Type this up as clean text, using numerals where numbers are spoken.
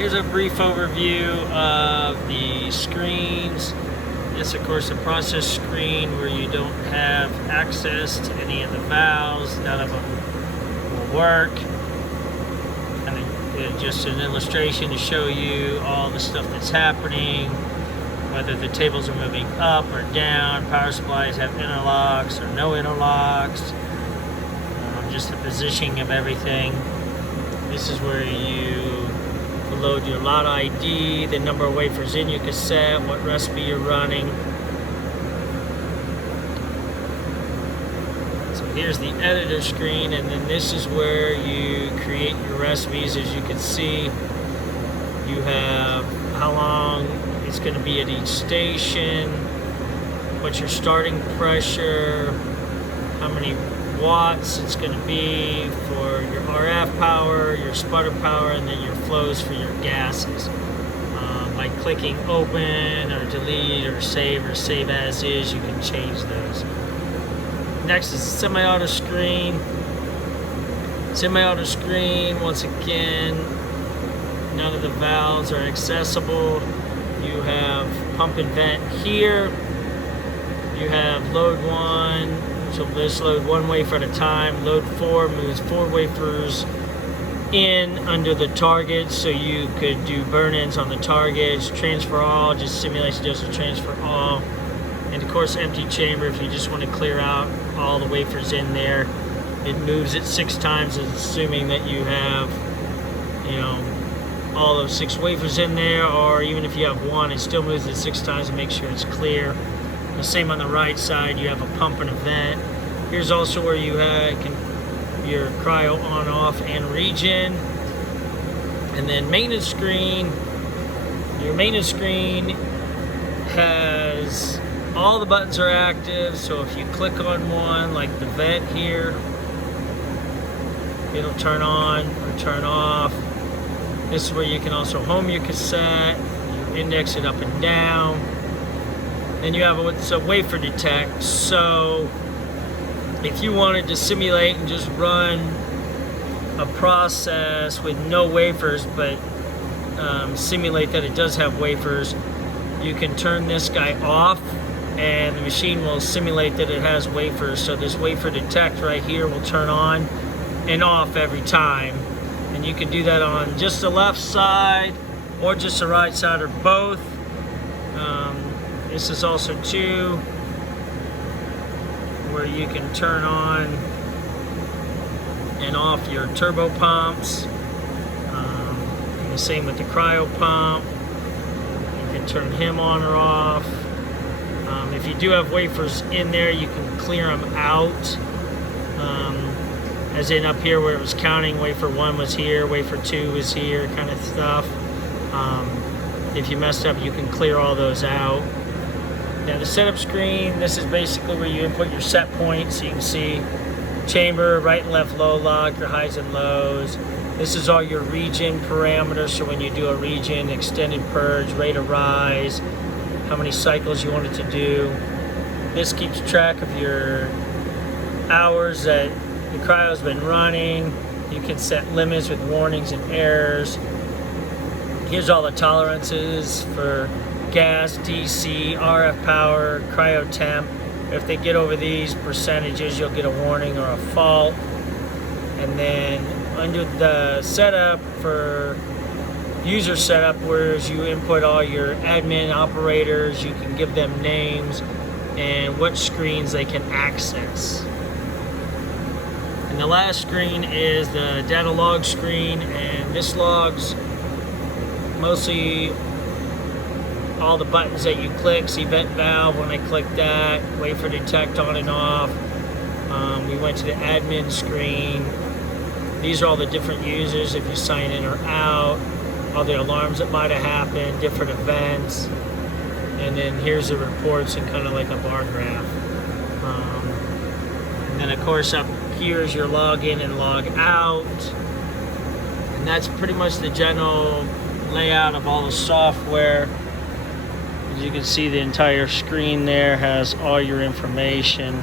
here's a brief overview of the screens. This, of course, a process screen where you don't have access to any of the valves. None of them will work. And just an illustration to show you all the stuff that's happening, whether the tables are moving up or down. Power supplies have interlocks or no interlocks. Just the positioning of everything. This is where you load your lot ID, the number of wafers in your cassette, what recipe you're running. So here's the editor screen, and then this is where you create your recipes. As you can see, you have how long it's going to be at each station, what's your starting pressure, how many watts it's going to be for your RF power, your sputter power, and then your flows for your gases. By clicking open or delete or save as is, you can change those. Next is the semi-auto screen. Semi-auto screen, once again, none of the valves are accessible. You have pump and vent here. You have load 1. So this load 1 wafer at a time. Load 4 moves 4 wafers in under the targets, so you could do burn-ins on the targets. Transfer all, just simulation does a transfer all. And of course, empty chamber, if you just want to clear out all the wafers in there. It moves it 6 times, assuming that you have, all those 6 wafers in there, or even if you have 1, it still moves it 6 times to make sure it's clear. The same on the right side, you have a pump and a vent. Here's also where you can your cryo on, off, and regen. And then maintenance screen. Your maintenance screen has all the buttons are active, so if you click on one, like the vent here, it'll turn on or turn off. This is where you can also home your cassette, you index it up and down. Then you have what's a wafer detect. So if you wanted to simulate and just run a process with no wafers, but simulate that it does have wafers, you can turn this guy off and the machine will simulate that it has wafers. So this wafer detect right here will turn on and off every time. And you can do that on just the left side or just the right side or both. This is also too where you can turn on and off your turbo pumps. And the same with the cryo pump. You can turn him on or off. If you do have wafers in there, you can clear them out. As in up here where it was counting, wafer 1 was here, wafer 2 was here, kind of stuff. If you messed up, you can clear all those out. Now the setup screen, this is basically where you input your set points. So you can see chamber, right and left low lock, your highs and lows. This is all your regen parameters. So when you do a regen, extended purge, rate of rise, how many cycles you want it to do. This keeps track of your hours that the cryo's been running. You can set limits with warnings and errors. Here's all the tolerances for gas, DC, RF power, cryo temp. If they get over these percentages, you'll get a warning or a fault. And then under the setup for user setup, whereas you input all your admin operators, you can give them names and what screens they can access. And the last screen is the data log screen, and this logs mostly all the buttons that you click. See vent valve, when I click that, wafer detect on and off. We went to the admin screen. These are all the different users if you sign in or out, all the alarms that might have happened, different events. And then here's the reports and kind of like a bar graph. And then of course up here is your log in and log out. And that's pretty much the general layout of all the software. As you can see, the entire screen there has all your information.